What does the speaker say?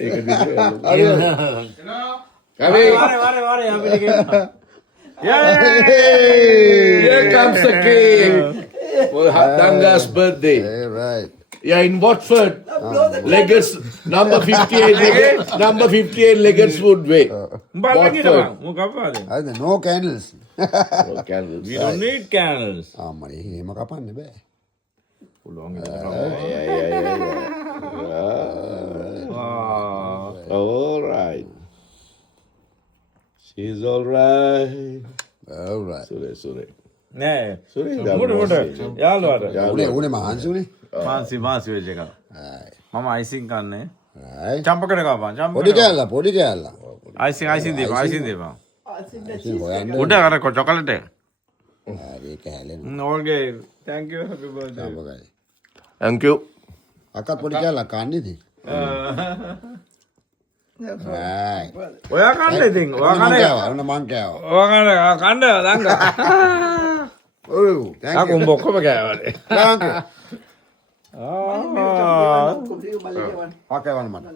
ඒක දිගට. Coming. Here comes the cake for Danga's birthday. Yeah, right. Yeah, in Watford. Leggets, number 58. Number 58 Leggets Wood Way. No candles. Oh, candles. We don't need candles. ආමනේ එහෙම කපන්න බෑ. All right. She's all right. All right. Sure. නෑ. Sure. මුඩ යාළුවාට. උනේ මහන්සි උනේ. මාන්සි වෙච්ච එක. Right. මම අයිසින් කන්නේ. Right. චම්පකට කපන්. පොඩි කෑල්ල. අයිසින් දීපන්. ඉතින් හොයන්න. උඩ අර චොකලට් එක. ඒක හැලෙනවා. ඕල්ගේ thank you happy birthday. සම්බගයි. Thank you. අක්කත් පොඩි කෑල්ල කන්නේ ඉතින්. Right. ඔයා කන්න ඉතින්. ඔයා කන්නේ. ඔන්න මං කෑවා. ඔයා කන්න දංගා. ඔව්. Thank you. අකුම් බොක්කම කෑවනේ. Thank you. ආ. ආ කෑවන්න මට.